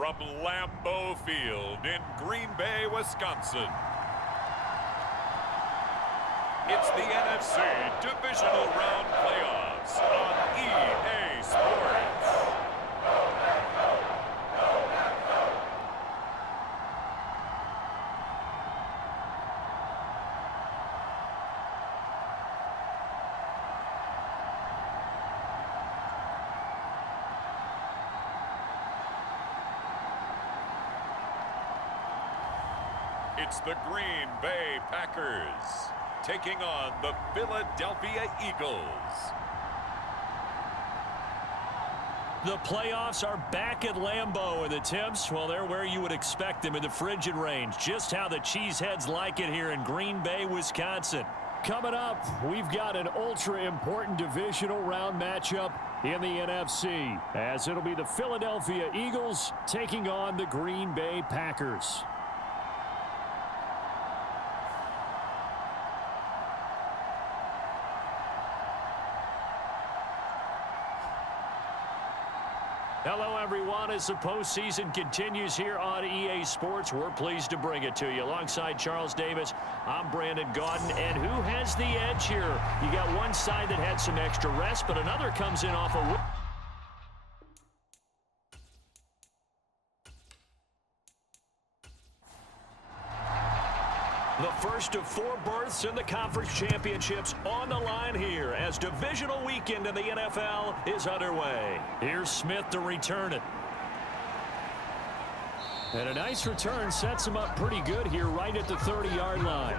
from Lambeau Field in Green Bay, Wisconsin. It's the NFC Divisional Round Playoffs on EA Sports. It's the Green Bay Packers taking on the Philadelphia Eagles. The playoffs are back at Lambeau, and the temps, well, they're where you would expect them in the frigid range. Just how the Cheeseheads like it here in Green Bay, Wisconsin. Coming up, we've got an ultra-important divisional round matchup in the NFC, as it'll be the Philadelphia Eagles taking on the Green Bay Packers. Hello, everyone. As the postseason continues here on EA Sports, we're pleased to bring it to you. Alongside Charles Davis, I'm Brandon Gaudin. And who has the edge here? You got one side that had some extra rest, but another comes in off a... The first of 4 berths in the conference championships on the line here as divisional weekend in the NFL is underway. Here's Smith to return it. And a nice return sets him up pretty good here right at the 30-yard line.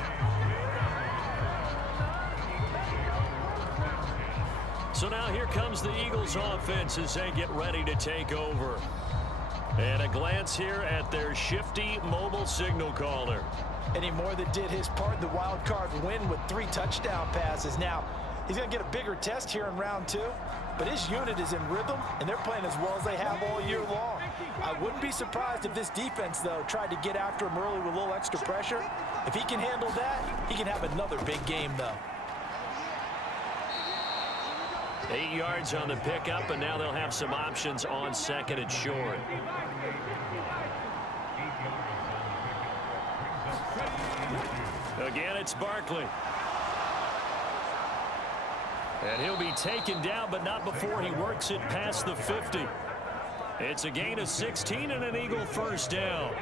So now here comes the Eagles offense as they get ready to take over. And a glance here at their shifty mobile signal caller. And he more than did his part in the wild card win with 3 touchdown passes. Now, he's going to get a bigger test here in round 2, but his unit is in rhythm, and they're playing as well as they have all year long. I wouldn't be surprised if this defense, though, tried to get after him early with a little extra pressure. If he can handle that, he can have another big game, though. 8 yards on the pickup, and now they'll have some options on second and short. Again, it's Barkley. And he'll be taken down, but not before he works it past the 50. It's a gain of 16 and an Eagle first down.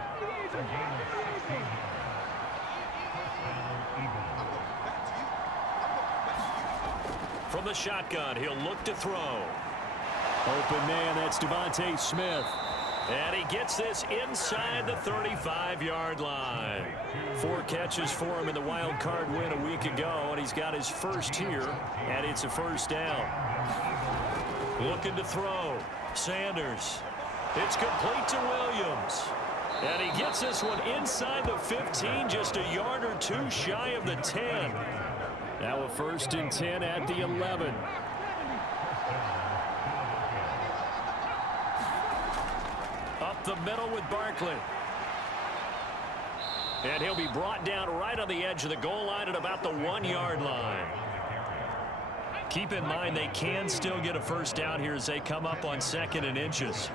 From the shotgun, he'll look to throw. Open man, that's Devontae Smith. And he gets this inside the 35-yard line. 4 catches for him in the wild card win a week ago, and he's got his first here, and it's a first down. Looking to throw. Sanders. It's complete to Williams. And he gets this one inside the 15, just a yard or 2 shy of the 10. Now a 1st and 10 at the 11. Up the middle with Barkley. And he'll be brought down right on the edge of the goal line at about the 1-yard line. Keep in mind they can still get a first down here as they come up on 2nd and inches.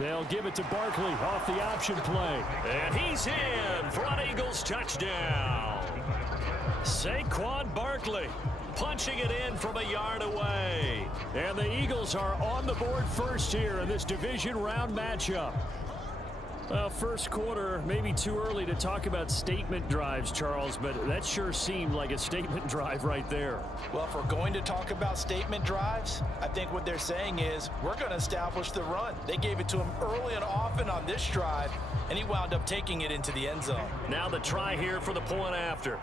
They'll give it to Barkley off the option play. And he's in for an Eagles touchdown. Saquon Barkley punching it in from a yard away. And the Eagles are on the board first here in this division round matchup. Well, first quarter, maybe too early to talk about statement drives, Charles, but that sure seemed like a statement drive right there. Well, if we're going to talk about statement drives, I think what they're saying is we're going to establish the run. They gave it to him early and often on this drive, and he wound up taking it into the end zone. Now the try here for the point after.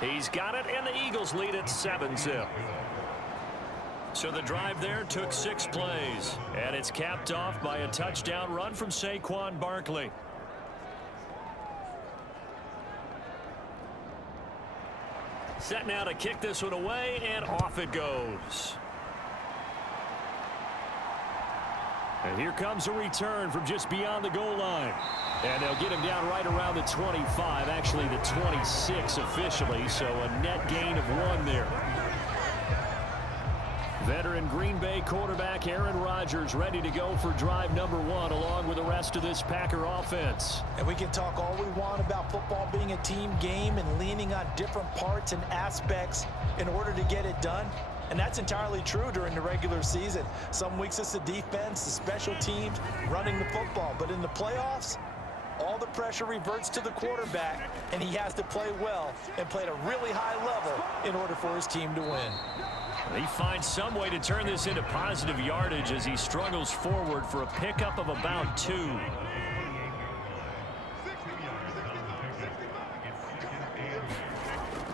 He's got it, and the Eagles lead at 7-zip. So the drive there took 6 plays, and it's capped off by a touchdown run from Saquon Barkley. Set now to kick this one away, and off it goes. And here comes a return from just beyond the goal line. And they'll get him down right around the 25, actually the 26 officially, so a net gain of 1 there. Veteran Green Bay quarterback Aaron Rodgers ready to go for drive number 1 along with the rest of this Packer offense. And we can talk all we want about football being a team game and leaning on different parts and aspects in order to get it done. And that's entirely true during the regular season. Some weeks it's the defense, the special teams, running the football. But in the playoffs, all the pressure reverts to the quarterback, and he has to play well and play at a really high level in order for his team to win. He finds some way to turn this into positive yardage as he struggles forward for a pickup of about 2.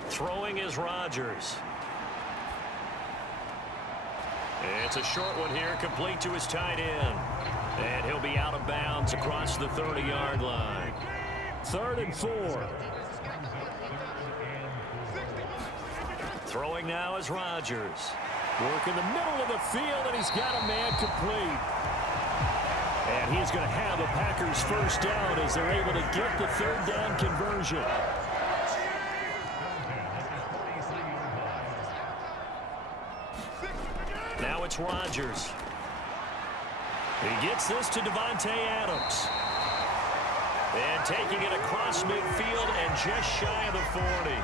Throwing is Rodgers. It's a short one here, complete to his tight end. And he'll be out of bounds across the 30-yard line. 3rd and 4. Throwing now is Rodgers. Work in the middle of the field, and he's got a man complete. And he's going to have a Packers first down as they're able to get the 3rd down conversion. Now it's Rodgers. He gets this to Davante Adams. And taking it across midfield and just shy of the 40.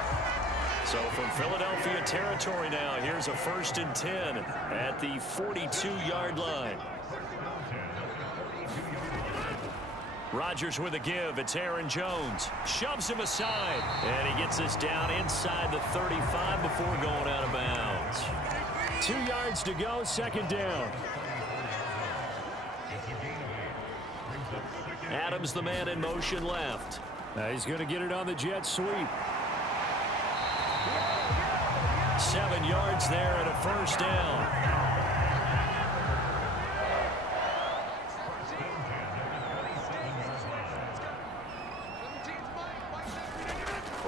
So from Philadelphia territory now, here's a 1st and 10 at the 42-yard line. Rodgers with a give. It's Aaron Jones. Shoves him aside. And he gets this down inside the 35 before going out of bounds. 2 yards to go, 2nd down. Adams, the man in motion left. Now he's going to get it on the jet sweep. 7 yards there and a 1st down.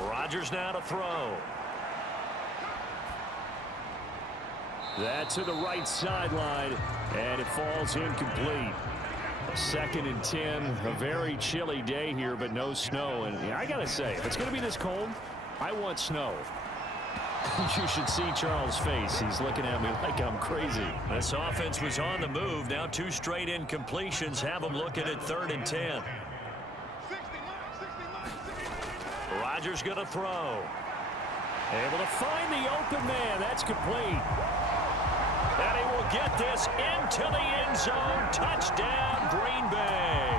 Rodgers now to throw. That to the right sideline, and it falls incomplete. 2nd and 10, a very chilly day here, but no snow. And I got to say, if it's going to be this cold, I want snow. You should see Charles' face. He's looking at me like I'm crazy. This offense was on the move. Now 2 straight incompletions have them looking at 3rd and 10. Rodgers going to throw. Able to find the open man. That's complete. And he will get this into the end zone. Touchdown, Green Bay.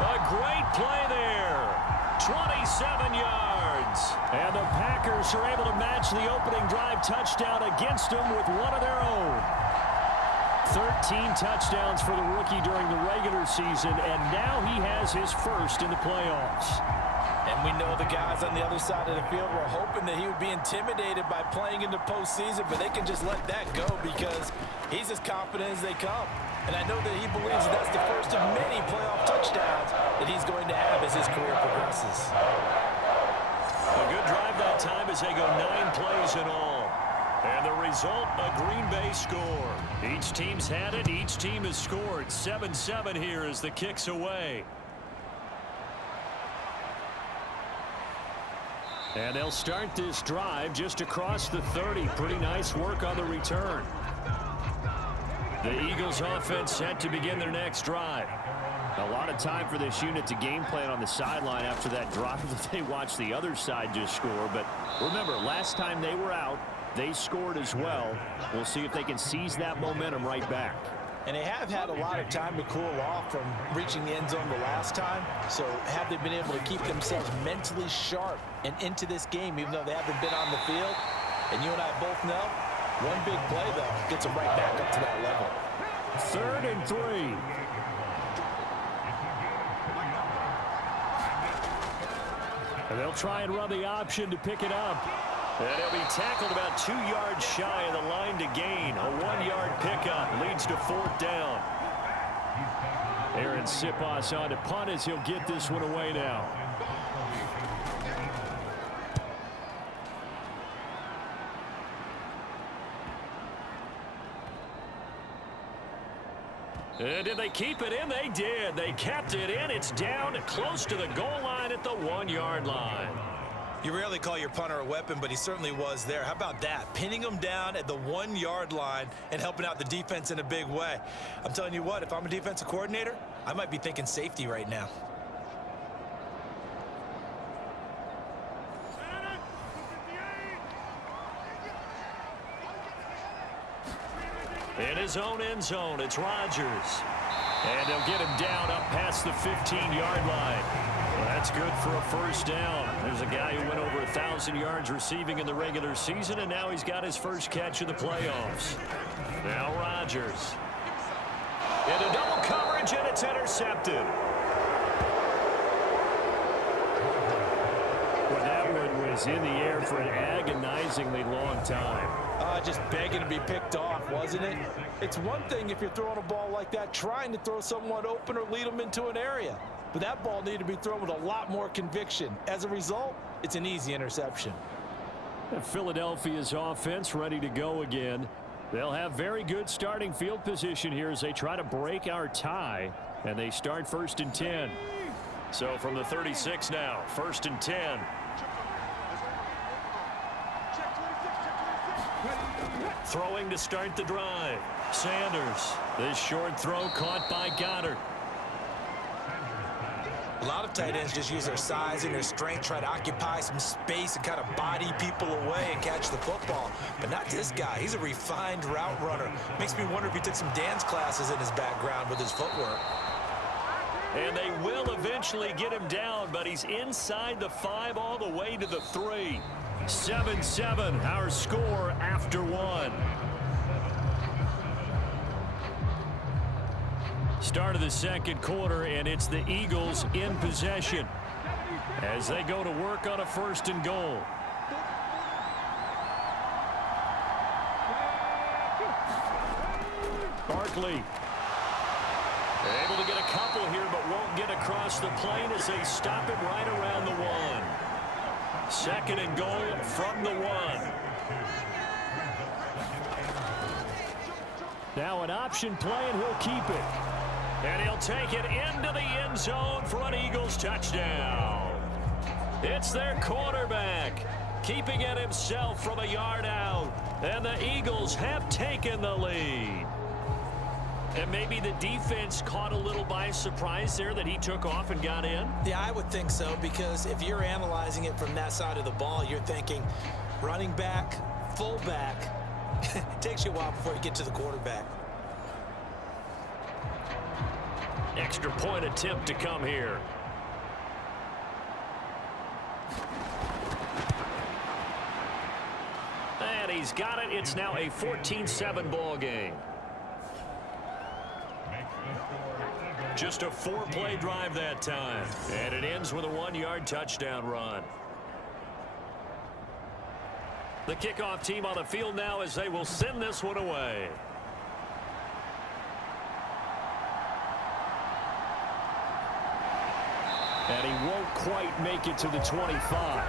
A great play there. 27 yards. And the Packers are able to match the opening drive touchdown against them with one of their own. 13 touchdowns for the rookie during the regular season, and now he has his first in the playoffs. And we know the guys on the other side of the field were hoping that he would be intimidated by playing in the postseason, but they can just let that go because he's as confident as they come. And I know that he believes that that's the first of many playoff touchdowns that he's going to have as his career progresses. A good drive that time as they go 9 plays in all. And the result, a Green Bay score. Each team's had it. Each team has scored. 7-7 here as the kick's away. And they'll start this drive just across the 30. Pretty nice work on the return. The Eagles offense set to begin their next drive. A lot of time for this unit to game plan on the sideline after that drive that they watched the other side just score. But remember, last time they were out, they scored as well. We'll see if they can seize that momentum right back. And they have had a lot of time to cool off from reaching the end zone the last time. So have they been able to keep themselves mentally sharp and into this game, even though they haven't been on the field? And you and I both know, one big play, though, gets them right back up to that level. 3rd and 3. And they'll try and run the option to pick it up. And he'll be tackled about 2 yards shy of the line to gain. A 1-yard pickup leads to 4th down. Aaron Siposs on to punt as he'll get this one away now. And did they keep it in? They did. They kept it in. It's down close to the goal line at the 1-yard line. You rarely call your punter a weapon, but he certainly was there. How about that? Pinning him down at the 1-yard line and helping out the defense in a big way. I'm telling you what, if I'm a defensive coordinator, I might be thinking safety right now. In his own end zone, it's Rodgers. And they'll get him down up past the 15-yard line. Well, that's good for a first down. There's a guy who went over 1,000 yards receiving in the regular season, and now he's got his first catch of the playoffs. Now Rodgers. Into double coverage, and it's intercepted. Well, that one was in the air for an agonizingly long time. Just begging to be picked off, wasn't it? It's one thing if you're throwing a ball like that, trying to throw someone open or lead them into an area. But that ball needed to be thrown with a lot more conviction. As a result, it's an easy interception. Philadelphia's offense ready to go again. They'll have very good starting field position here as they try to break our tie. And they start 1st and 10. So from the 36 now, 1st and 10. Throwing to start the drive. Sanders. This short throw caught by Goddard. A lot of tight ends just use their size and their strength, try to occupy some space and kind of body people away and catch the football. But not this guy. He's a refined route runner. Makes me wonder if he took some dance classes in his background with his footwork. And they will eventually get him down, but he's inside the 5 all the way to the 3. 7-7, our score after 1. Start of the second quarter, and it's the Eagles in possession as they go to work on a 1st and goal. Barkley. Able to get a couple here, but won't get across the plane as they stop him right around the 1. 2nd and goal from the 1. Now an option play, and he'll keep it. And he'll take it into the end zone for an Eagles touchdown. It's their quarterback, keeping it himself from a yard out. And the Eagles have taken the lead. And maybe the defense caught a little by surprise there that he took off and got in? Yeah, I would think so, because if you're analyzing it from that side of the ball, you're thinking running back, fullback. It takes you a while before you get to the quarterback. Extra point attempt to come here. And he's got it. It's now a 14-7 ball game. Just a 4-play drive that time. And it ends with a 1-yard touchdown run. The kickoff team on the field now as they will send this one away. And he won't quite make it to the 25.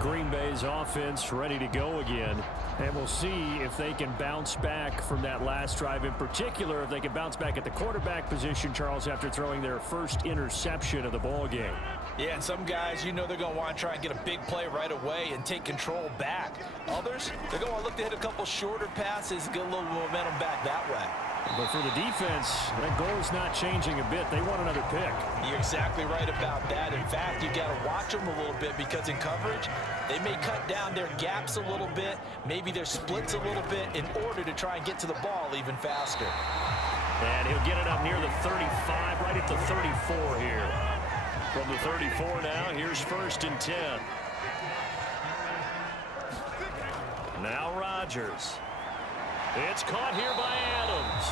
Green Bay's offense ready to go again. And we'll see if they can bounce back from that last drive, in particular if they can bounce back at the quarterback position, Charles, after throwing their first interception of the ball game. Yeah, and some guys, you know, they're going to want to try and get a big play right away and take control back. Others, they're going to look to hit a couple shorter passes and get a little momentum back that way. But for the defense, that goal is not changing a bit. They want another pick. You're exactly right about that. In fact, you got to watch them a little bit, because in coverage, they may cut down their gaps a little bit, maybe their splits a little bit, in order to try and get to the ball even faster. And he'll get it up near the 35, right at the 34 here. From the 34 now, here's 1st and 10. Now Rodgers. It's caught here by Adams.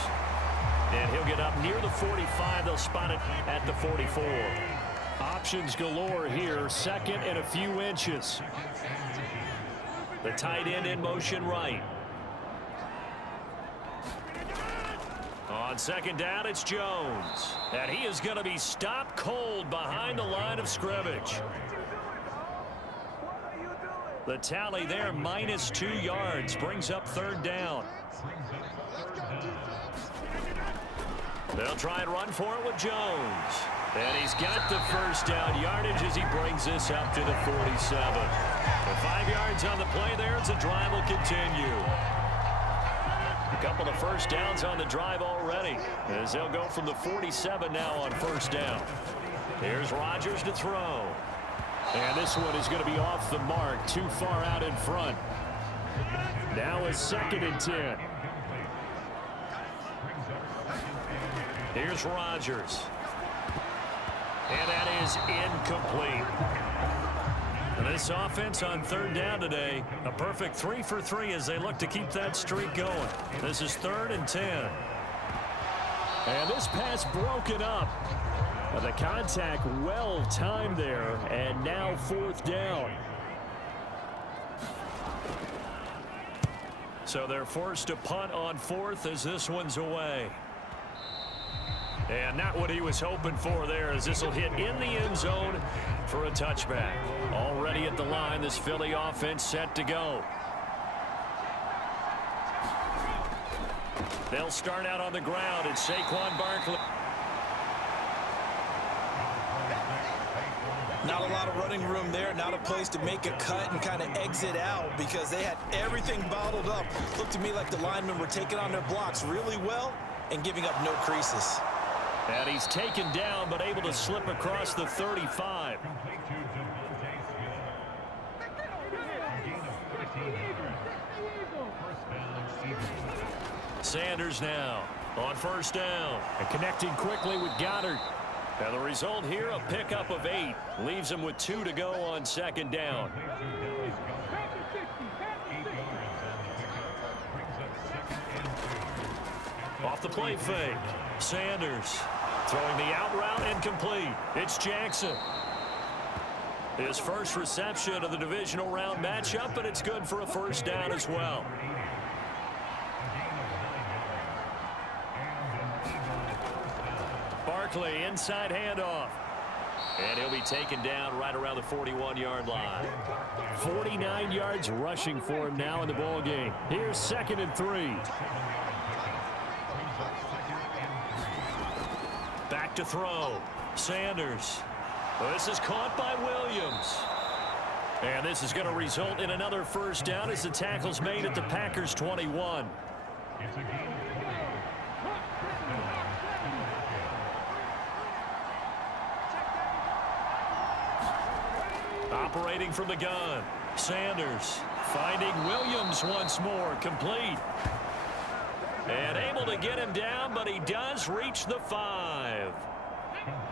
And he'll get up near the 45. They'll spot it at the 44. Options galore here. 2nd and a few inches. The tight end in motion right. On 2nd down, it's Jones. And he is going to be stopped cold behind the line of scrimmage. The tally there, -2 yards, brings up 3rd down. They'll try and run for it with Jones. And he's got the first down yardage as he brings this up to the 47. The 5 yards on the play there as the drive will continue. A couple of first downs on the drive already as they'll go from the 47 now on first down. Here's Rodgers to throw. And this one is going to be off the mark, too far out in front. Now is 2nd and 10. Here's Rodgers. And that is incomplete. And this offense on 3rd down today, a perfect 3 for 3 as they look to keep that streak going. This is 3rd and 10. And this pass broken up. The contact well timed there, and now 4th down. So they're forced to punt on 4th as this one's away. And not what he was hoping for there as this will hit in the end zone for a touchback. Already at the line, this Philly offense set to go. They'll start out on the ground. It's Saquon Barkley. Not a lot of running room there, not a place to make a cut and kind of exit out because they had everything bottled up. Looked to me like the linemen were taking on their blocks really well and giving up no creases. And he's taken down but able to slip across the 35. Sanders now on first down. And connecting quickly with Goddard. And the result here, a pickup of 8. Leaves him with 2 to go on 2nd down. Off the play fake. Sanders throwing the out route incomplete. It's Jackson. His first reception of the divisional round matchup, and it's good for a first down as well. Barkley inside handoff. And he'll be taken down right around the 41-yard line. 49 yards rushing for him now in the ball game. Here's 2nd and 3. Back to throw. Sanders. This is caught by Williams. And this is going to result in another first down as the tackle's made at the Packers' 21. Operating from the gun. Sanders finding Williams once more. Complete. And able to get him down, but he does reach the 5.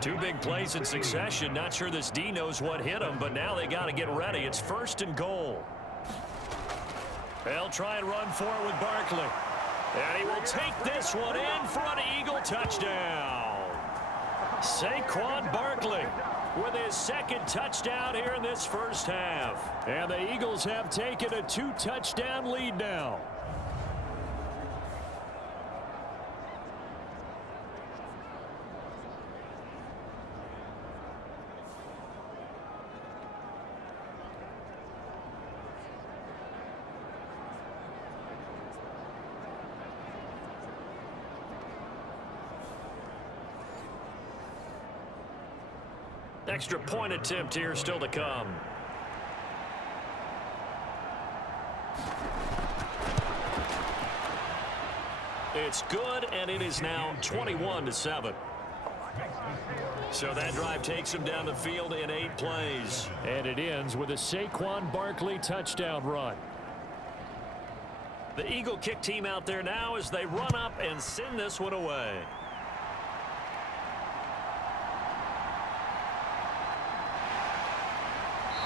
2 big plays in succession. Not sure this D knows what hit him, but now they got to get ready. It's 1st and goal. They'll try and run for it with Barkley. And he will take this one in for an Eagle touchdown. Saquon Barkley with his 2nd touchdown here in this first half. And the Eagles have taken a 2-touchdown lead now. Extra point attempt here still to come. It's good, and it is now 21-7. So that drive takes him down the field in 8 plays. And it ends with a Saquon Barkley touchdown run. The Eagle kick team out there now as they run up and send this one away.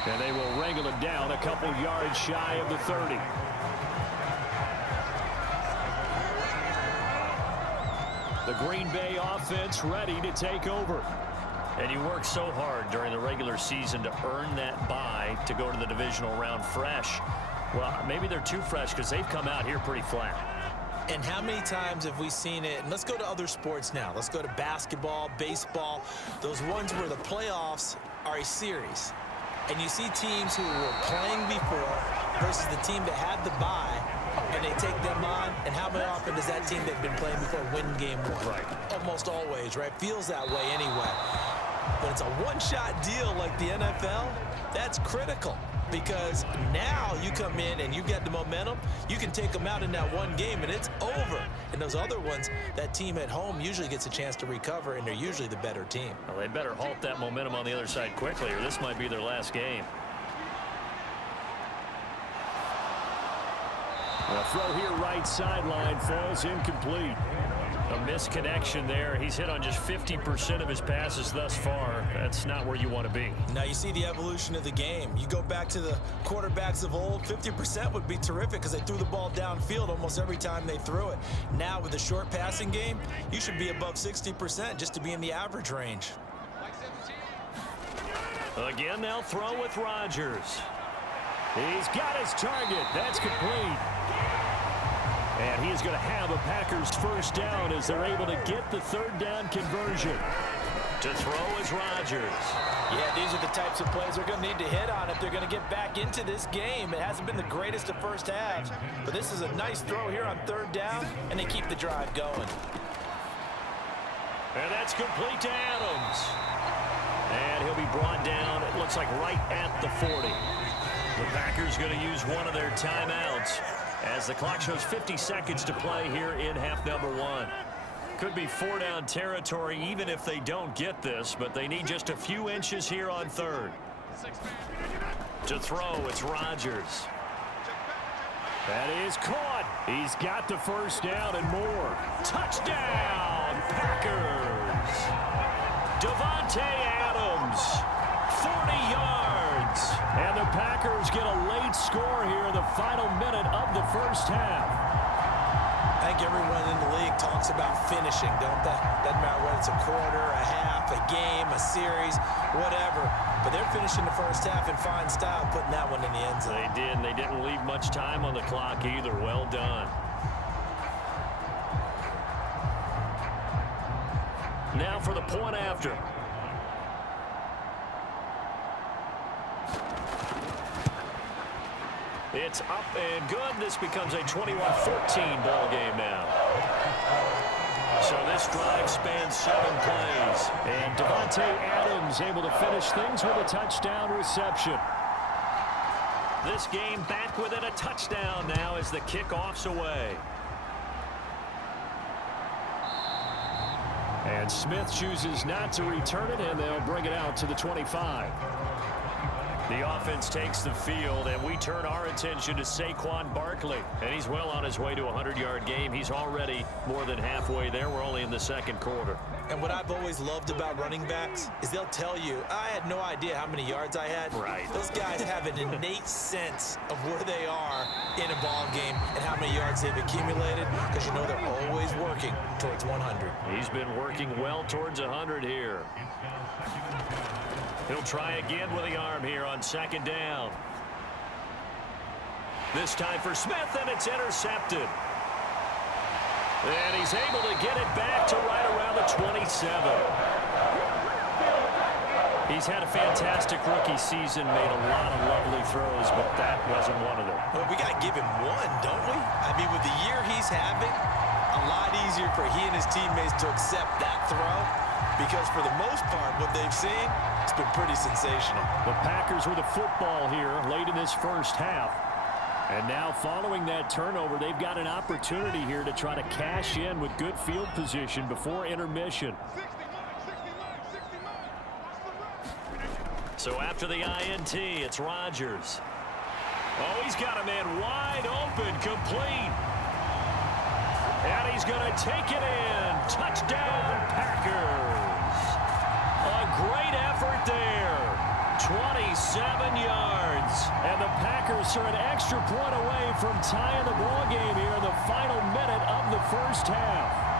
And they will wrangle him down a couple yards shy of the 30. The Green Bay offense ready to take over. And you work so hard during the regular season to earn that bye to go to the divisional round fresh. Well, maybe they're too fresh because they've come out here pretty flat. And how many times have we seen it? And let's go to other sports now. Let's go to basketball, baseball, those ones where the playoffs are a series. And you see teams who were playing before versus the team that had the bye and they take them on, and how often does that team they've been playing before win game one? Right. Almost always, right? Feels that way anyway. When it's a one-shot deal like the NFL, that's critical. Because now you come in and you get the momentum, you can take them out in that one game and it's over. And those other ones, that team at home usually gets a chance to recover, and they're usually the better team. Well, they better halt that momentum on the other side quickly, or this might be their last game. The throw here right sideline falls incomplete. A misconnection there. He's hit on just 50% of his passes thus far. That's not where you want to be. Now you see the evolution of the game. You go back to the quarterbacks of old, 50% would be terrific because they threw the ball downfield almost every time they threw it. Now with the short passing game, you should be above 60% just to be in the average range. Again, they'll throw with Rodgers. He's got his target. That's complete. And he is going to have a Packers first down as they're able to get the third down conversion. To throw is Rodgers. Yeah, these are the types of plays they're going to need to hit on if they're going to get back into this game. It hasn't been the greatest of first halves, but this is a nice throw here on third down, and they keep the drive going. And that's complete to Adams. And he'll be brought down, it looks like right at the 40. The Packers going to use one of their timeouts as the clock shows 50 seconds to play here in half number one. Could be four-down territory even if they don't get this, but they need just a few inches here on third. To throw, it's Rodgers. That is caught. He's got the first down and more. Touchdown, Packers. Davante Adams, 40 yards. And the Packers get a late score here in the final minute of the first half. I think everyone in the league talks about finishing, don't they? Doesn't matter whether it's a quarter, a half, a game, a series, whatever. But they're finishing the first half in fine style, putting that one in the end zone. They did, and they didn't leave much time on the clock either. Well done. Now for the point after. It's up and good. This becomes a 21-14 ball game now. So this drive spans 7 plays. And Davante Adams able to finish things with a touchdown reception. This game back within a touchdown now as the kickoff's away. And Smith chooses not to return it, and they'll bring it out to the 25. The offense takes the field, and we turn our attention to Saquon Barkley. And he's well on his way to a 100-yard game. He's already more than halfway there. We're only in the second quarter. And what I've always loved about running backs is they'll tell you, I had no idea how many yards I had. Right. Those guys have an innate sense of where they are in a ball game and how many yards they've accumulated, because you know they're always working towards 100. He's been working well towards 100 here. He'll try again with the arm here on second down. This time for Smith, and it's intercepted. And he's able to get it back to right around the 27. He's had a fantastic rookie season, made a lot of lovely throws, but that wasn't one of them. Well, we got to give him one, don't we? I mean, with the year he's having, a lot easier for he and his teammates to accept that throw, because for the most part, what they've seen, it's been pretty sensational. The Packers with a football here late in this first half. And now following that turnover, they've got an opportunity here to try to cash in with good field position before intermission. So after the INT, it's Rodgers. Oh, he's got a man wide open, complete. And he's going to take it in. Touchdown, Packers. A great effort there. 27 yards. And the Packers are an extra point away from tying the ball game here in the final minute of the first half.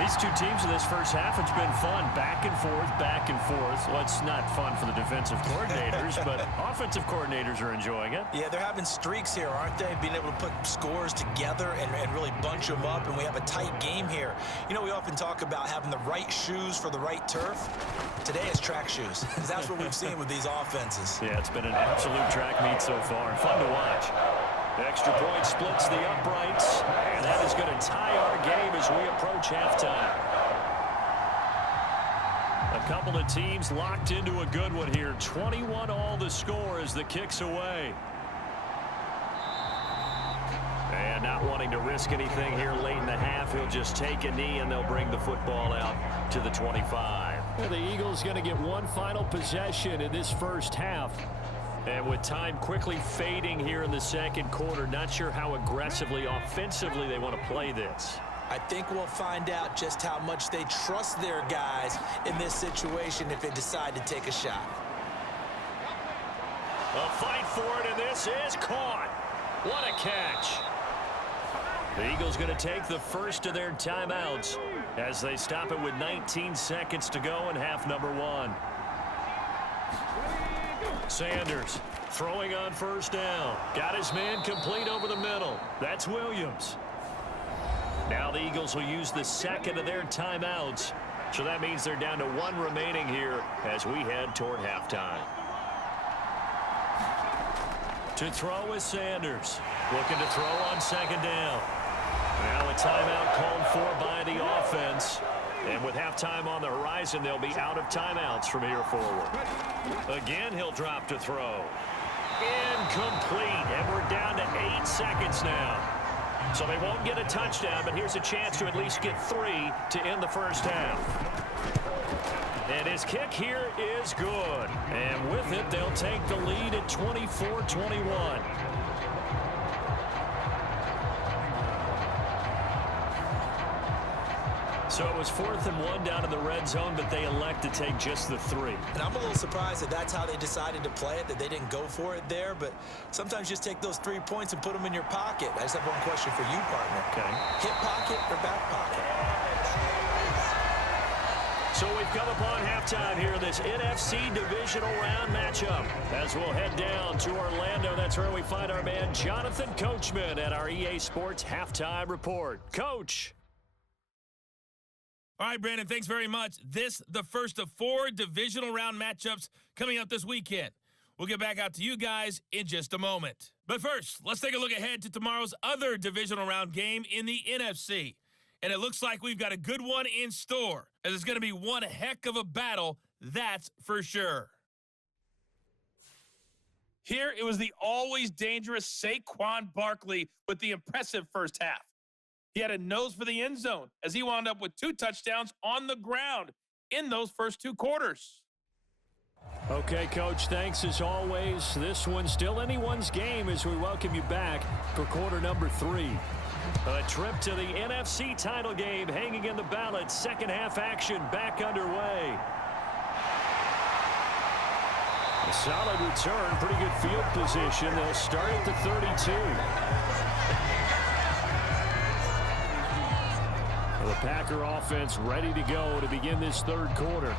These two teams in this first half, it's been fun. Back and forth, back and forth. Well, it's not fun for the defensive coordinators, but offensive coordinators are enjoying it. Yeah, they're having streaks here, aren't they? Being able to put scores together and really bunch them up, and we have a tight game here. You know, we often talk about having the right shoes for the right turf. Today it's track shoes, because that's what we've seen with these offenses. Yeah, it's been an absolute track meet so far. Fun to watch. Extra point splits the uprights, and that is going to tie our game as we approach halftime. A couple of teams locked into a good one here. 21-all the score as the kick's away. And not wanting to risk anything here late in the half, he'll just take a knee and they'll bring the football out to the 25. Well, the Eagles going to get one final possession in this first half. And with time quickly fading here in the second quarter, not sure how aggressively, offensively they want to play this. I think we'll find out just how much they trust their guys in this situation if they decide to take a shot. A fight for it, and this is caught. What a catch. The Eagles going to take the first of their timeouts as they stop it with 19 seconds to go in half number one. Sanders throwing on first down. Got his man complete over the middle. That's Williams. Now the Eagles will use the second of their timeouts. So that means they're down to one remaining here as we head toward halftime. To throw is Sanders. Looking to throw on second down. Now a timeout called for by the offense. And with halftime on the horizon, they'll be out of timeouts from here forward. Again, he'll drop to throw. Incomplete. And we're down to 8 seconds now. So they won't get a touchdown, but here's a chance to at least get 3 to end the first half. And his kick here is good. And with it, they'll take the lead at 24-21. So it was 4th and 1 down in the red zone, but they elect to take just the 3. And I'm a little surprised that that's how they decided to play it, that they didn't go for it there. But sometimes just take those 3 points and put them in your pocket. I just have one question for you, partner. Okay. Hip pocket or back pocket? So we've come upon halftime here in this NFC divisional round matchup. As we'll head down to Orlando, that's where we find our man Jonathan Coachman at our EA Sports Halftime Report. Coach. All right, Brandon, thanks very much. This, the first of 4 divisional round matchups coming up this weekend. We'll get back out to you guys in just a moment. But first, let's take a look ahead to tomorrow's other divisional round game in the NFC. And it looks like we've got a good one in store, as it's going to be one heck of a battle, that's for sure. Here, it was the always dangerous Saquon Barkley with the impressive first half. He had a nose for the end zone as he wound up with 2 touchdowns on the ground in those first 2 quarters. Okay, Coach, thanks as always. This one's still anyone's game as we welcome you back for quarter number 3. A trip to the NFC title game hanging in the balance. Second half action back underway. A solid return, pretty good field position. They'll start at the 32. The Packer offense ready to go to begin this third quarter.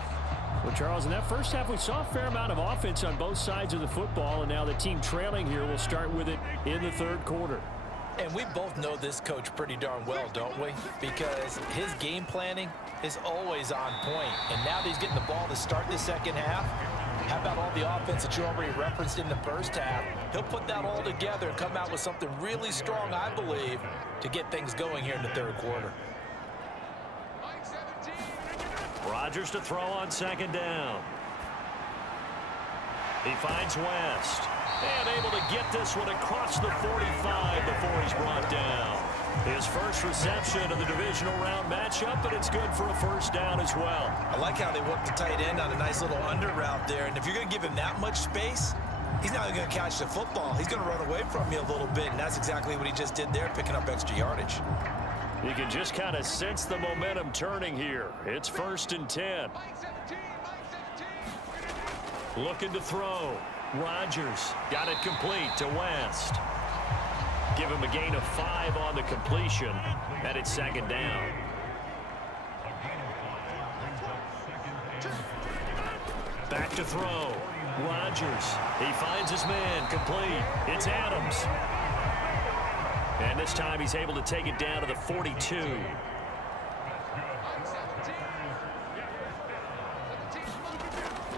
Well, Charles, in that first half, we saw a fair amount of offense on both sides of the football, and now the team trailing here will start with it in the third quarter. And we both know this coach pretty darn well, don't we? Because his game planning is always on point. And now that he's getting the ball to start the second half, how about all the offense that you already referenced in the first half? He'll put that all together and come out with something really strong, I believe, to get things going here in the third quarter. Rodgers to throw on second down. He finds West. And able to get this one across the 45 before he's brought down. His first reception of the divisional round matchup, but it's good for a first down as well. I like how they work the tight end on a nice little under route there. And if you're going to give him that much space, he's not going to catch the football. He's going to run away from you a little bit, and that's exactly what he just did there, picking up extra yardage. You can just kind of sense the momentum turning here. It's 1st and 10. Looking to throw. Rodgers got it complete to West. Give him a gain of 5 on the completion, and it's second down. Back to throw. Rodgers. He finds his man complete. It's Adams. And this time he's able to take it down to the 42.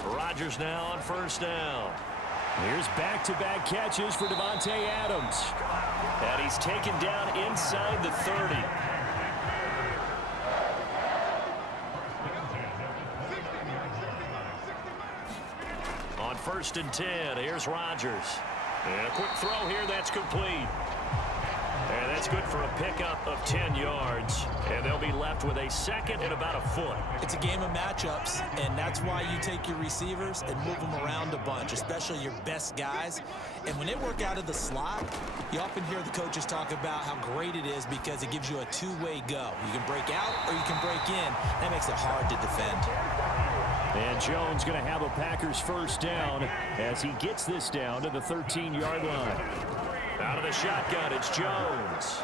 Rodgers now on first down. Here's back-to-back catches for Davante Adams. And he's taken down inside the 30. On 1st and 10, here's Rodgers. And a quick throw here, that's complete. And that's good for a pickup of 10 yards. And they'll be left with a second and about a foot. It's a game of matchups, and that's why you take your receivers and move them around a bunch, especially your best guys. And when they work out of the slot, you often hear the coaches talk about how great it is because it gives you a two-way go. You can break out or you can break in. That makes it hard to defend. And Jones going to have a Packers first down as he gets this down to the 13-yard line. Out of the shotgun, it's Jones.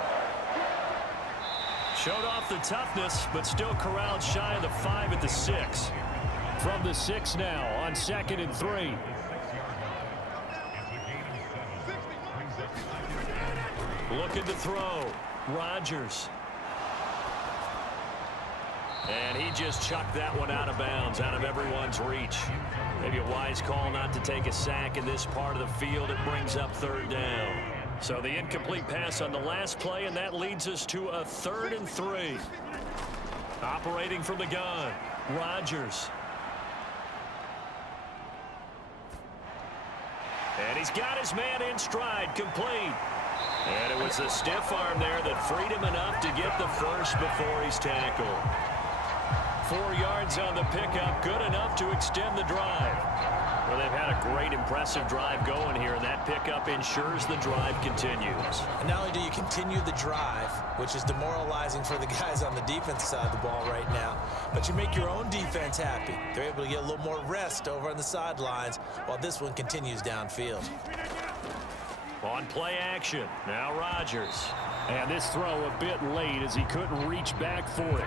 Showed off the toughness, but still corralled shy of the 5 at the 6. From the 6 now on 2nd and 3. Looking to throw. Rodgers. And he just chucked that one out of bounds, out of everyone's reach. Maybe a wise call not to take a sack in this part of the field. It brings up 3rd down. So the incomplete pass on the last play, and that leads us to a 3rd and 3. Operating from the gun, Rodgers. And he's got his man in stride, complete. And it was a stiff arm there that freed him enough to get the first before he's tackled. 4 yards on the pickup, good enough to extend the drive. Well, they've had a great, impressive drive going here, and that pickup ensures the drive continues. And not only do you continue the drive, which is demoralizing for the guys on the defense side of the ball right now, but you make your own defense happy. They're able to get a little more rest over on the sidelines while this one continues downfield. On play action, now Rodgers. And this throw a bit late as he couldn't reach back for it.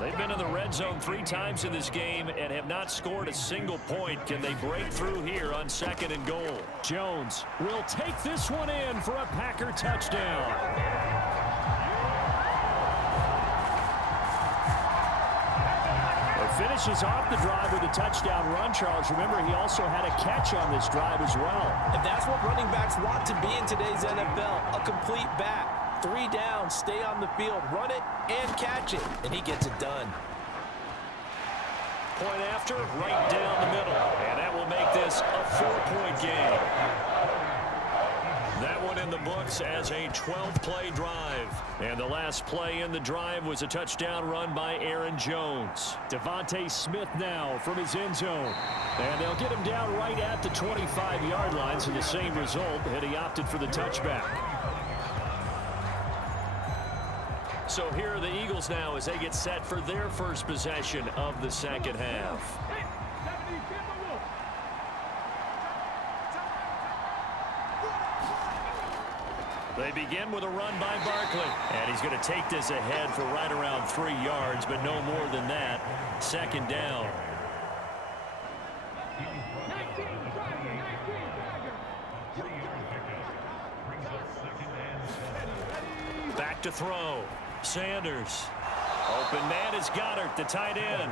They've been in the red zone 3 times in this game and have not scored a single point. Can they break through here on 2nd and goal? Jones will take this one in for a Packer touchdown. It finishes off the drive with a touchdown run, Charles. Remember, he also had a catch on this drive as well. And that's what running backs want to be in today's NFL, a complete back. 3 down, stay on the field, run it, and catch it. And he gets it done. Point after, right down the middle. And that will make this a 4-point game. That one in the books as a 12-play drive. And the last play in the drive was a touchdown run by Aaron Jones. Devontae Smith now from his end zone. And they'll get him down right at the 25-yard line, so the same result, and he opted for the touchback. So here are the Eagles now as they get set for their first possession of the second half. They begin with a run by Barkley. And he's going to take this ahead for right around 3 yards, but no more than that. 2nd down. Back to throw. Sanders. Open man is Goddard, the tight end.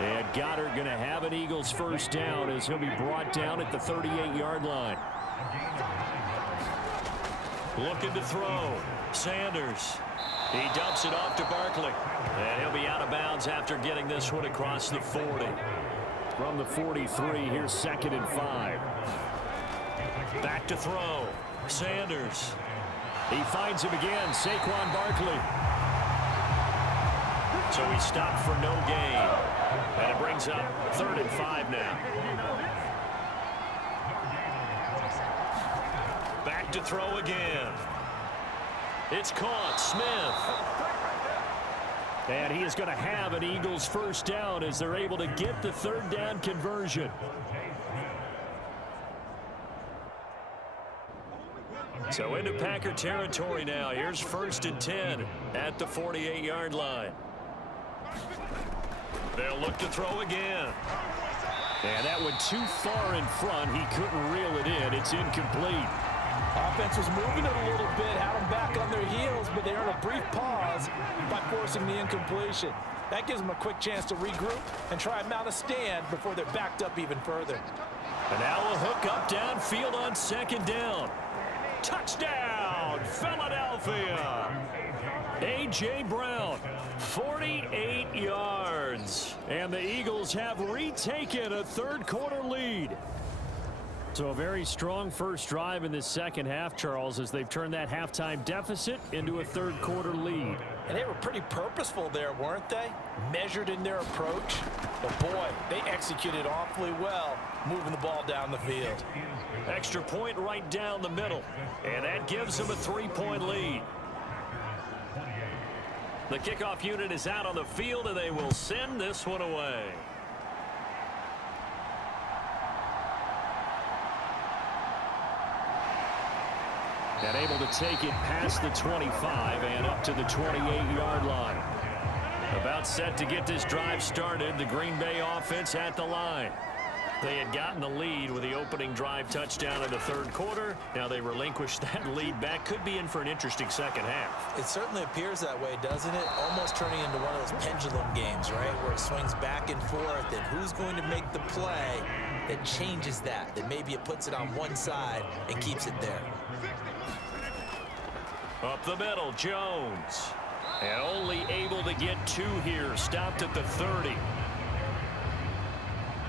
And Goddard going to have an Eagles first down as he'll be brought down at the 38-yard line. Looking to throw. Sanders. He dumps it off to Barkley. And he'll be out of bounds after getting this one across the 40. From the 43, here's 2nd and 5. Back to throw. Sanders. He finds him again, Saquon Barkley. So he stopped for no gain. And it brings up 3rd and 5 now. Back to throw again. It's caught. Smith. And he is going to have an Eagles first down as they're able to get the 3rd down conversion. So into Packer territory now. Here's 1st and 10 at the 48-yard line. They'll look to throw again. And that went too far in front. He couldn't reel it in. It's incomplete. Offense was moving it a little bit, had them back on their heels, but they earned a brief pause by forcing the incompletion. That gives them a quick chance to regroup and try and mount a stand before they're backed up even further. And now a hook up downfield on second down. Touchdown, Philadelphia. A.J. Brown, 48 yards. And the Eagles have retaken a third-quarter lead. So a very strong first drive in this second half, Charles, as they've turned that halftime deficit into a third-quarter lead. And they were pretty purposeful there, weren't they? Measured in their approach. But, boy, they executed awfully well moving the ball down the field. Extra point right down the middle. And that gives them a 3-point lead. The kickoff unit is out on the field, and they will send this one away. And able to take it past the 25 and up to the 28-yard line. About set to get this drive started. The Green Bay offense at the line. They had gotten the lead with the opening drive touchdown in the third quarter. Now they relinquish that lead back. Could be in for an interesting second half. It certainly appears that way, doesn't it? Almost turning into one of those pendulum games, right? Where it swings back and forth, and who's going to make the play that changes that? That maybe it puts it on one side and keeps it there. Up the middle, Jones. And only able to get 2 here. Stopped at the 30.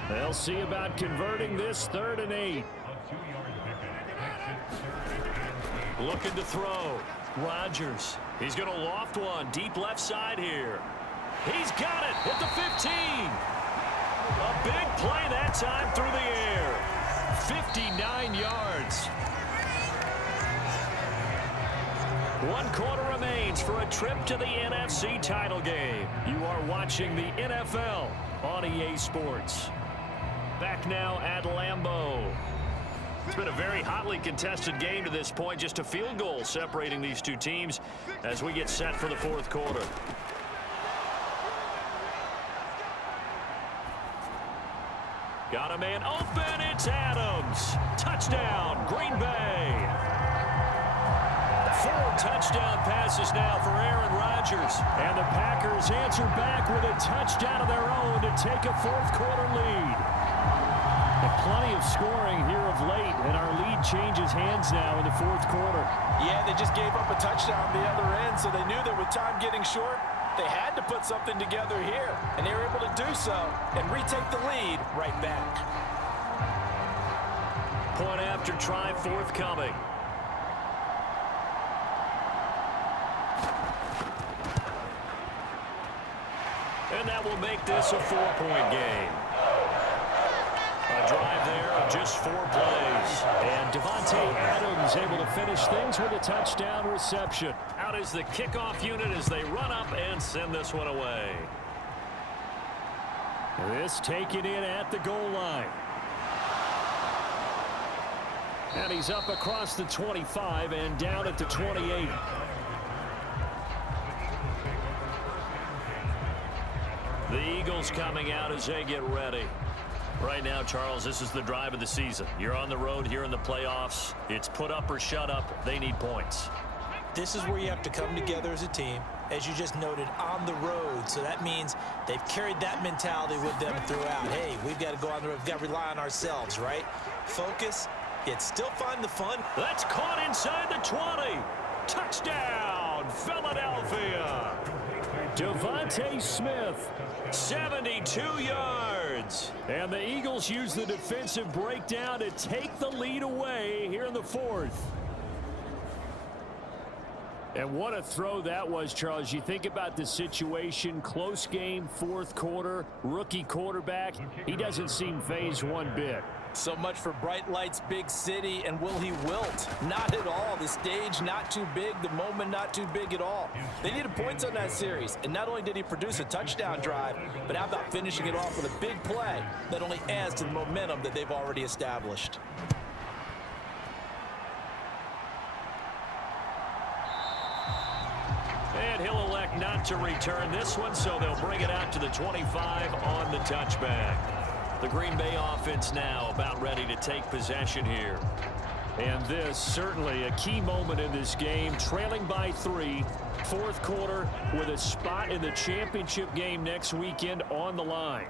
They'll see about converting this 3rd and 8. Looking to throw. Rodgers. He's going to loft one. Deep left side here. He's got it at the 15. A big play that time through the air. 59 yards. 1 quarter remains for a trip to the NFC title game. You are watching the NFL on EA Sports. Back now at Lambeau. It's been a very hotly contested game to this point. Just a field goal separating these two teams as we get set for the 4th quarter. Got a man open. It's Adams. Touchdown, Green Bay. 4 touchdown passes now for Aaron Rodgers. And the Packers answer back with a touchdown of their own to take a 4th quarter lead. And plenty of scoring here of late, and our lead changes hands now in the 4th quarter. Yeah, they just gave up a touchdown the other end, so they knew that with time getting short, they had to put something together here. And they were able to do so and retake the lead right back. Point after try forthcoming. And that will make this a 4-point game. A drive there of just 4 plays. And Davante Adams able to finish things with a touchdown reception. Out is the kickoff unit as they run up and send this one away. This taken in at the goal line. And he's up across the 25 and down at the 28. The Eagles coming out as they get ready. Right now, Charles, this is the drive of the season. You're on the road here in the playoffs. It's put up or shut up. They need points. This is where you have to come together as a team, as you just noted, on the road. So that means they've carried that mentality with them throughout. Hey, we've got to go on the road. We've got to rely on ourselves, right? Focus, yet still find the fun. That's caught inside the 20. Touchdown, Philadelphia. Devontae Smith, 72 yards. And the Eagles use the defensive breakdown to take the lead away here in the 4th. And what a throw that was, Charles. You think about the situation, close game, 4th quarter, rookie quarterback. He doesn't seem phased one bit. So much for bright lights, big city, and will he wilt? Not at all. The stage not too big, the moment not too big at all. They needed points on that series, and not only did he produce a touchdown drive, but how about finishing it off with a big play that only adds to the momentum that they've already established. And he'll elect not to return this one, so they'll bring it out to the 25 on the touchback. The Green Bay offense now about ready to take possession here. And this certainly a key moment in this game, trailing by 3, 4th quarter with a spot in the championship game next weekend on the line.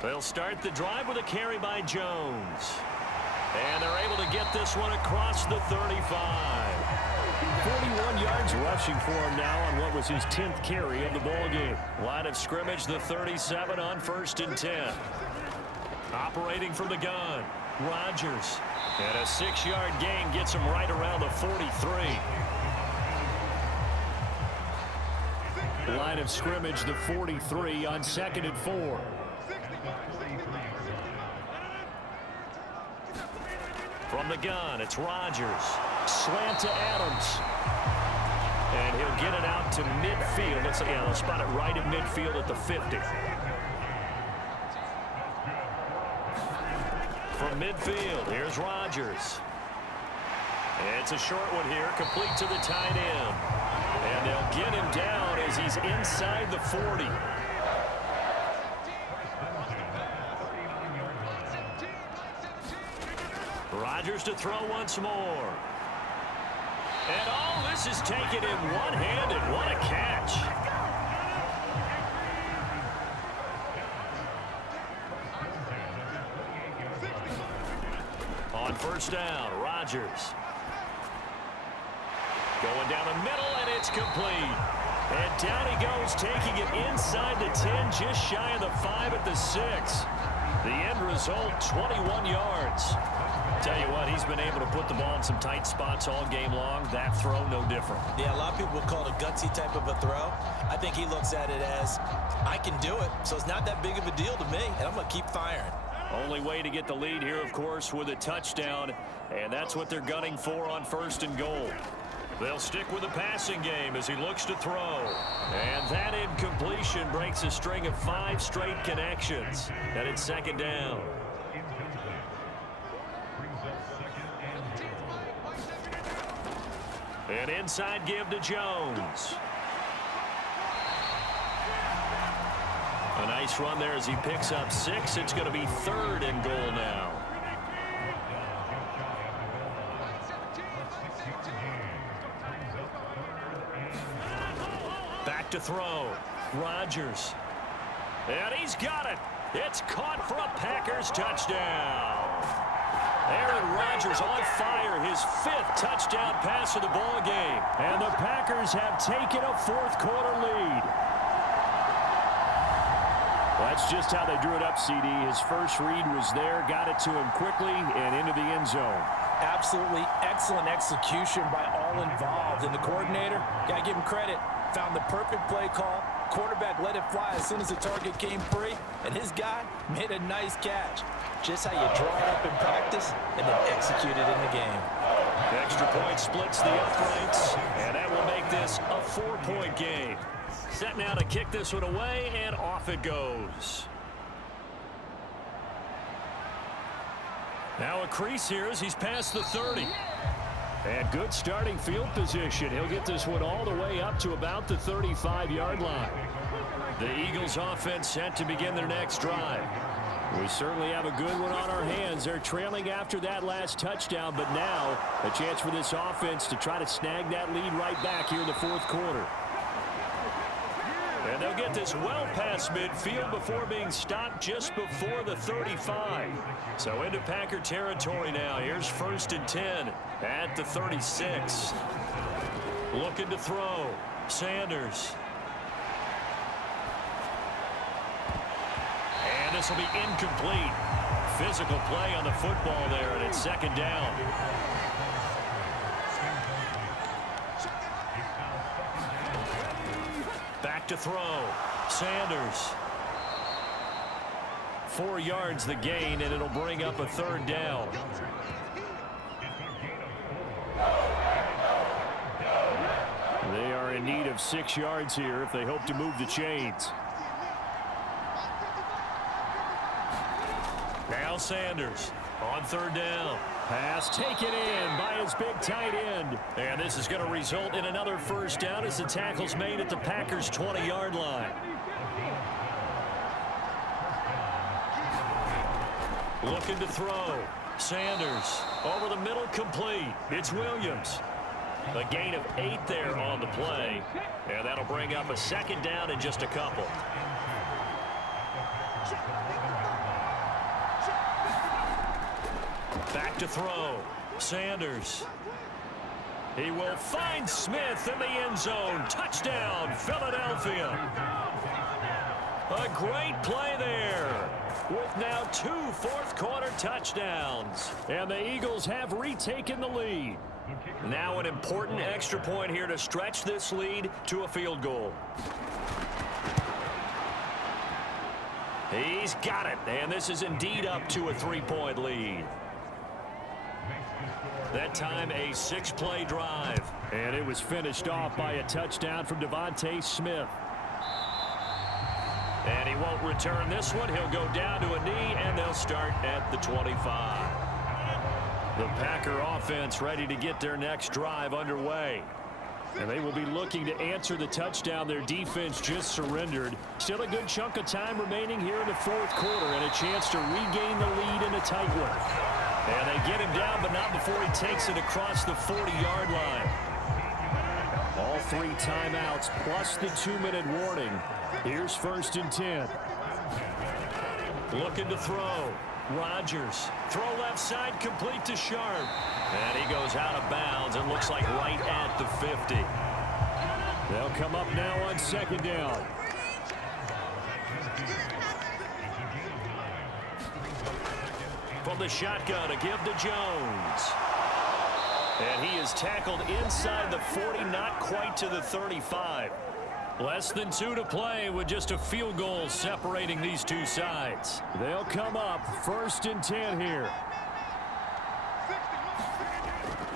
They'll start the drive with a carry by Jones. And they're able to get this one across the 35. 41 yards rushing for him now on what was his 10th carry of the ball game. Line of scrimmage, the 37 on 1st and 10. Operating from the gun, Rodgers. And a 6-yard gain gets him right around the 43. Line of scrimmage, the 43 on 2nd and 4. From the gun, it's Rodgers. Slant to Adams. And he'll get it out to midfield. They'll spot it right at midfield at the 50. From midfield, here's Rodgers. It's a short one here, complete to the tight end. And they'll get him down as he's inside the 40. Rodgers to throw once more. And all this is taken in one-handed. What a catch. On 1st down, Rodgers. Going down the middle, and it's complete. And down he goes, taking it inside the 10, just shy of the 5 at the 6. The end result, 21 yards. Tell you what, he's been able to put the ball in some tight spots all game long. That throw, no different. Yeah, a lot of people would call it a gutsy type of a throw. I think he looks at it as, I can do it, so it's not that big of a deal to me, and I'm going to keep firing. Only way to get the lead here, of course, with a touchdown, and that's what they're gunning for on 1st and goal. They'll stick with the passing game as he looks to throw. And that incompletion breaks a string of 5 straight connections. And it's 2nd down. An inside give to Jones. A nice run there as he picks up 6. It's going to be 3rd and goal now. Back to throw. Rodgers. And he's got it. It's caught for a Packers touchdown. Aaron Rodgers on fire, his 5th touchdown pass of the ball game. And the Packers have taken a 4th quarter lead. Well, that's just how they drew it up, CD. His first read was there, got it to him quickly and into the end zone. Absolutely excellent execution by all involved. And the coordinator, got to give him credit, found the perfect play call. Quarterback let it fly as soon as the target came free, and his guy made a nice catch. Just how you draw it up in practice and then execute it in the game. The extra point splits the uprights, and that will make this a 4-point game. Set now to kick this one away, and off it goes. Now a crease here as he's past the 30. And good starting field position. He'll get this one all the way up to about the 35-yard line. The Eagles offense set to begin their next drive. We certainly have a good one on our hands. They're trailing after that last touchdown, but now a chance for this offense to try to snag that lead right back here in the 4th quarter. And they'll get this well past midfield before being stopped just before the 35. So into Packer territory now. Here's 1st and 10 at the 36. Looking to throw. Sanders. And this will be incomplete. Physical play on the football there, and it's 2nd down. Back to throw. Sanders. 4 yards the gain, and it'll bring up a 3rd down. They are in need of 6 yards here if they hope to move the chains. Now Sanders on 3rd down. Pass taken in by his big tight end. And this is going to result in another 1st down as the tackle's made at the Packers' 20-yard line. Looking to throw. Sanders over the middle, complete. It's Williams. A gain of 8 there on the play. And that'll bring up a 2nd down in just a couple. Back to throw. Sanders. He will find Smith in the end zone. Touchdown, Philadelphia. A great play there, with now 2 fourth-quarter touchdowns. And the Eagles have retaken the lead. Now an important extra point here to stretch this lead to a field goal. He's got it, and this is indeed up to a 3-point lead. That time a 6-play drive. And it was finished off by a touchdown from Devontae Smith. And he won't return this one. He'll go down to a knee, and they'll start at the 25. The Packer offense ready to get their next drive underway. And they will be looking to answer the touchdown their defense just surrendered. Still a good chunk of time remaining here in the fourth quarter, and a chance to regain the lead in a tight one. And they get him down, but not before he takes it across the 40-yard line. All 3 timeouts plus the 2-minute warning. Here's 1st and 10. Looking to throw. Rodgers. Throw left side, complete to Sharp. And he goes out of bounds and looks like right at the 50. They'll come up now on 2nd down. From the shotgun, a give to Jones. And he is tackled inside the 40, not quite to the 35. Less than 2 to play with just a field goal separating these two sides. They'll come up 1st and 10 here.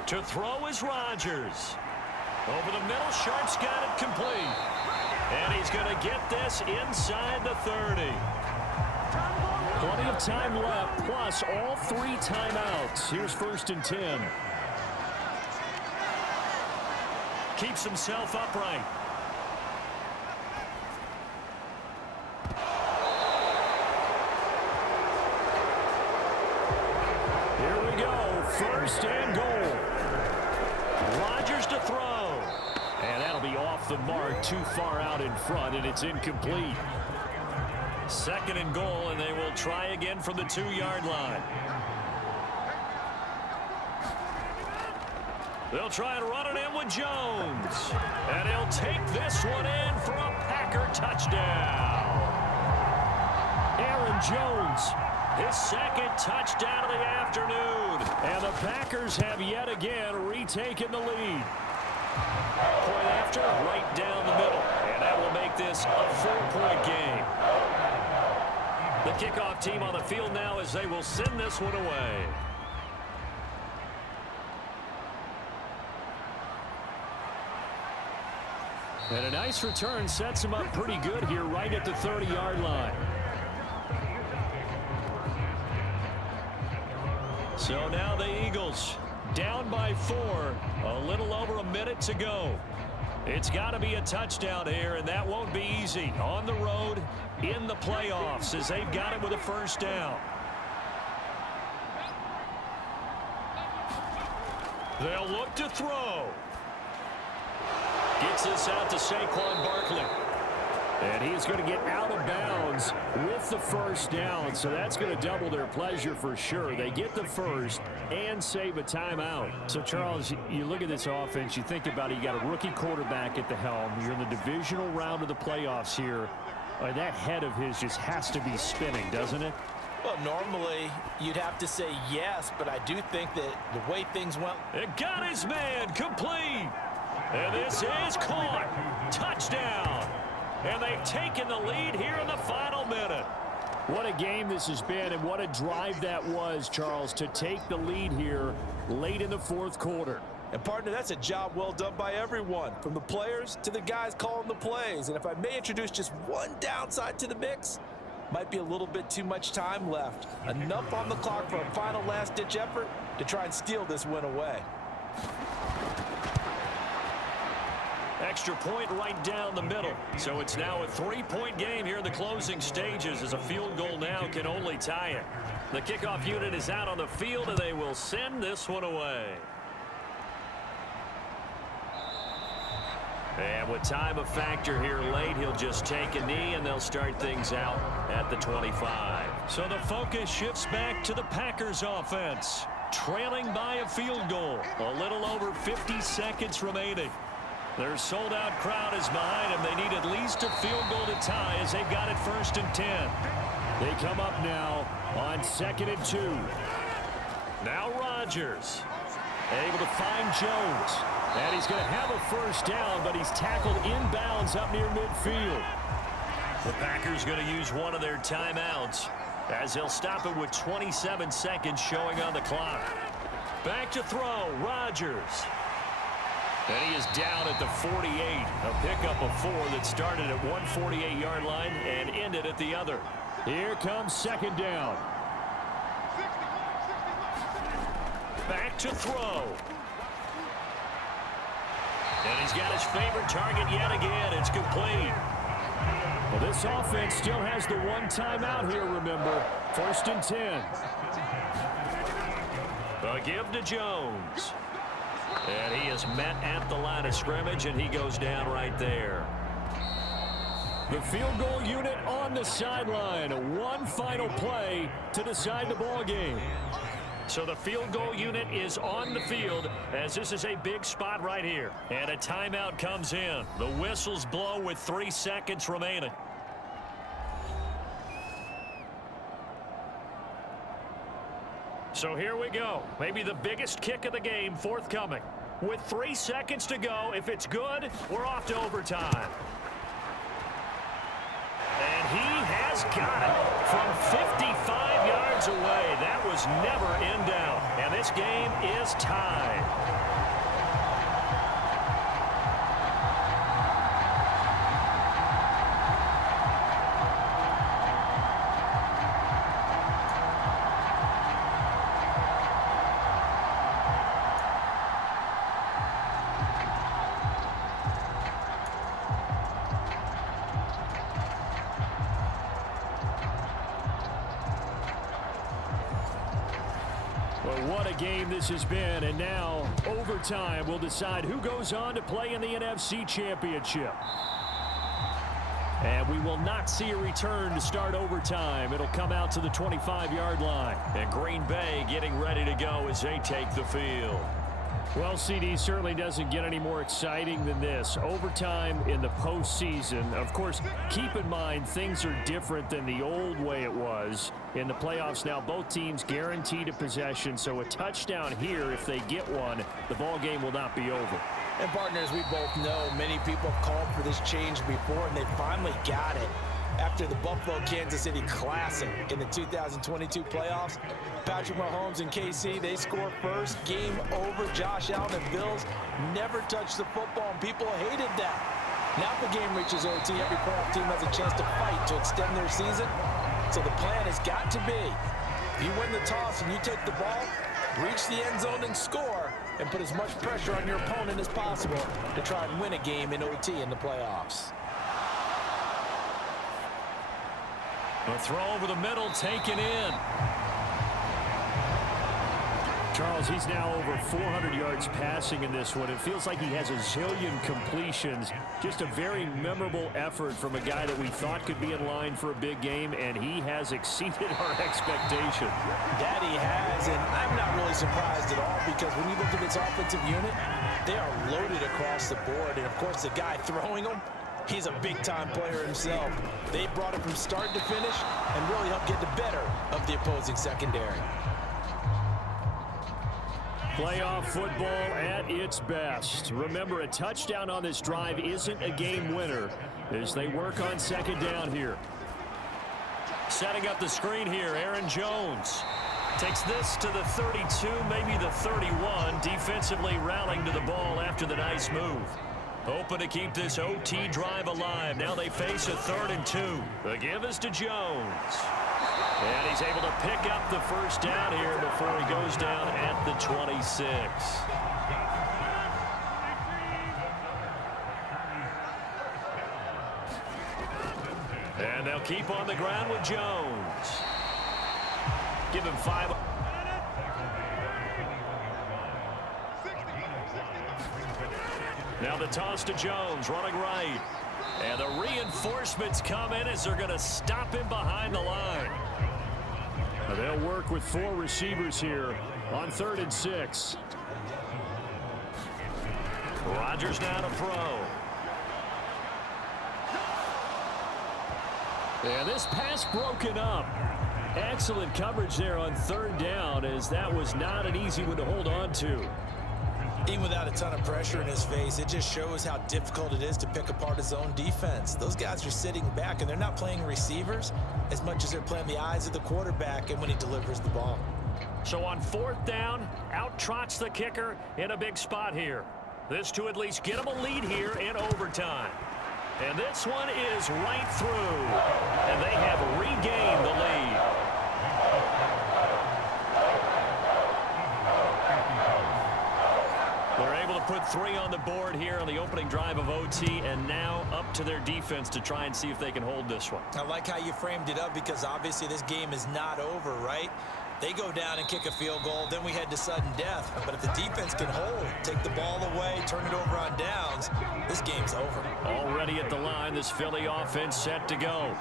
To throw is Rodgers. Over the middle, Sharp's got it complete. And he's going to get this inside the 30. Plenty of time left, plus all 3 timeouts. Here's 1st and 10. Keeps himself upright. Here we go, 1st and goal. Rodgers to throw. And that'll be off the mark, too far out in front, and it's incomplete. 2nd and goal, and they will try again from the 2-yard line. They'll try and run it in with Jones. And he'll take this one in for a Packer touchdown. Aaron Jones, his 2nd touchdown of the afternoon. And the Packers have yet again retaken the lead. Point after, right down the middle. And that will make this a 4-point game. The kickoff team on the field now as they will send this one away. And a nice return sets him up pretty good here right at the 30-yard line. So now the Eagles down by 4, a little over a minute to go. It's got to be a touchdown here, and that won't be easy. On the road, in the playoffs, as they've got it with a 1st down. They'll look to throw. Gets this out to Saquon Barkley. And he's going to get out of bounds with the 1st down, so that's going to double their pleasure for sure. They get the 1st and save a timeout. So, Charles, you look at this offense, you think about it, you got a rookie quarterback at the helm. You're in the divisional round of the playoffs here. That head of his just has to be spinning, doesn't it? Well, normally you'd have to say yes, but I do think that the way things went. It got his man complete. And this is caught. Touchdown. And they've taken the lead here in the final minute. What a game this has been, and what a drive that was, Charles, to take the lead here late in the 4th quarter. And, partner, that's a job well done by everyone, from the players to the guys calling the plays. And if I may introduce just one downside to the mix, might be a little bit too much time left. Enough on the clock for a final last-ditch effort to try and steal this win away. Extra point right down the middle. So it's now a 3-point game here in the closing stages, as a field goal now can only tie it. The kickoff unit is out on the field, and they will send this one away. And with time a factor here late, he'll just take a knee, and they'll start things out at the 25. So the focus shifts back to the Packers offense. trailing by a field goal. A little over 50 seconds remaining. Their sold-out crowd is behind them. They need at least a field goal to tie as they've got it 1st and 10. They come up now on 2nd and 2. Now Rodgers. Able to find Jones. And he's going to have a 1st down, but he's tackled inbounds up near midfield. The Packers going to use one of their timeouts as they'll stop it with 27 seconds showing on the clock. Back to throw, Rodgers. And he is down at the 48. A pickup of 4 that started at 148-yard line and ended at the other. Here comes 2nd down. Back to throw. And he's got his favorite target yet again. It's complete. Well, this offense still has the one timeout here, remember. 1st and 10. A give to Jones. And he is met at the line of scrimmage, and he goes down right there. The field goal unit on the sideline. One final play to decide the ball game. So the field goal unit is on the field as this is a big spot right here. And a timeout comes in. The whistles blow with 3 seconds remaining. So here we go. Maybe the biggest kick of the game forthcoming. With 3 seconds to go, if it's good, we're off to overtime. And he has got it from 55 yards away. That was never in doubt. And this game is tied. What a game this has been, and now overtime will decide who goes on to play in the NFC Championship. And we will not see a return to start overtime. It'll come out to the 25-yard line. And Green Bay getting ready to go as they take the field. Well, CD, certainly doesn't get any more exciting than this. Overtime in the postseason. Of course, keep in mind things are different than the old way it was. In the playoffs now, both teams guaranteed a possession, so a touchdown here, if they get one, the ball game will not be over. And partners, we both know many people have called for this change before, and they finally got it. After the Buffalo-Kansas City Classic in the 2022 playoffs, Patrick Mahomes and KC, they score first. Game over. Josh Allen and Bills never touched the football, and people hated that. Now if the game reaches OT, every playoff team has a chance to fight to extend their season. So the plan has got to be, if you win the toss and you take the ball, reach the end zone and score, and put as much pressure on your opponent as possible to try and win a game in OT in the playoffs. A throw over the middle, taken in. Charles, he's now over 400 yards passing in this one. It feels like he has a zillion completions. Just a very memorable effort from a guy that we thought could be in line for a big game, and he has exceeded our expectation. That he has, and I'm not really surprised at all, because when you look at this offensive unit, they are loaded across the board. And, of course, the guy throwing them, he's a big-time player himself. They brought it from start to finish and really helped get the better of the opposing secondary. Playoff football at its best. Remember, a touchdown on this drive isn't a game winner as they work on 2nd down here. Setting up the screen here, Aaron Jones. Takes this to the 32, maybe the 31. Defensively rallying to the ball after the nice move. Hoping to keep this OT drive alive. Now they face a 3rd and 2. The give is to Jones. And he's able to pick up the 1st down here before he goes down at the 26. And they'll keep on the ground with Jones. Give him 5. Now the toss to Jones, running right. And the reinforcements come in as they're going to stop him behind the line. They'll work with 4 receivers here on 3rd and 6. Rodgers now to throw. And this pass broken up. Excellent coverage there on 3rd down, as that was not an easy one to hold on to. Even without a ton of pressure in his face, it just shows how difficult it is to pick apart his own defense. Those guys are sitting back, and they're not playing receivers as much as they're playing the eyes of the quarterback and when he delivers the ball. So on 4th down, out trots the kicker in a big spot here. This to at least get him a lead here in overtime. And this one is right through. And they have regained the lead. They're able to put 3 on the board here on the opening drive of OT, and now up to their defense to try and see if they can hold this one. I like how you framed it up, because obviously this game is not over, right? They go down and kick a field goal, then we head to sudden death. But if the defense can hold, take the ball away, turn it over on downs, this game's over. Already at the line, this Philly offense set to go.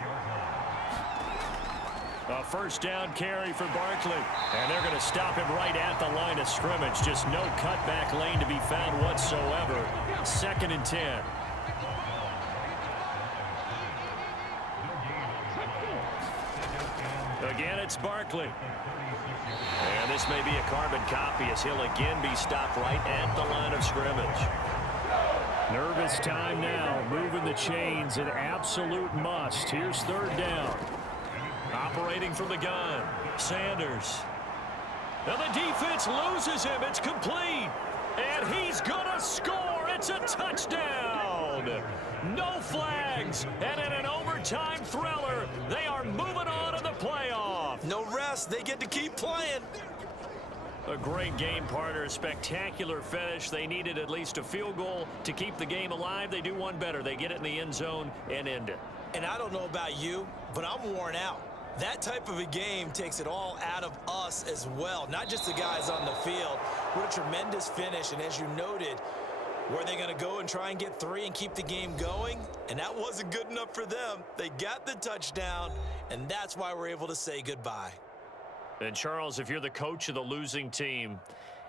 A 1st down carry for Barkley. And they're going to stop him right at the line of scrimmage. Just no cutback lane to be found whatsoever. 2nd and 10. Again, it's Barkley. And this may be a carbon copy, as he'll again be stopped right at the line of scrimmage. Nervous time now, moving the chains, an absolute must. Here's 3rd down. Operating from the gun, Sanders. And the defense loses him. It's complete. And he's going to score. It's a touchdown. No flags. And in an overtime thriller, they are moving on to the playoff. No rest. They get to keep playing. A great game, partner. A spectacular finish. They needed at least a field goal to keep the game alive. They do one better. They get it in the end zone and end it. And I don't know about you, but I'm worn out. That type of a game takes it all out of us as well, not just the guys on the field. What a tremendous finish, and as you noted, were they going to go and try and get 3 and keep the game going? And that wasn't good enough for them. They got the touchdown, and that's why we're able to say goodbye. And Charles, if you're the coach of the losing team,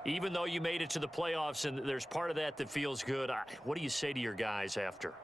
even though you made it to the playoffs and there's part of that that feels good, what do you say to your guys after?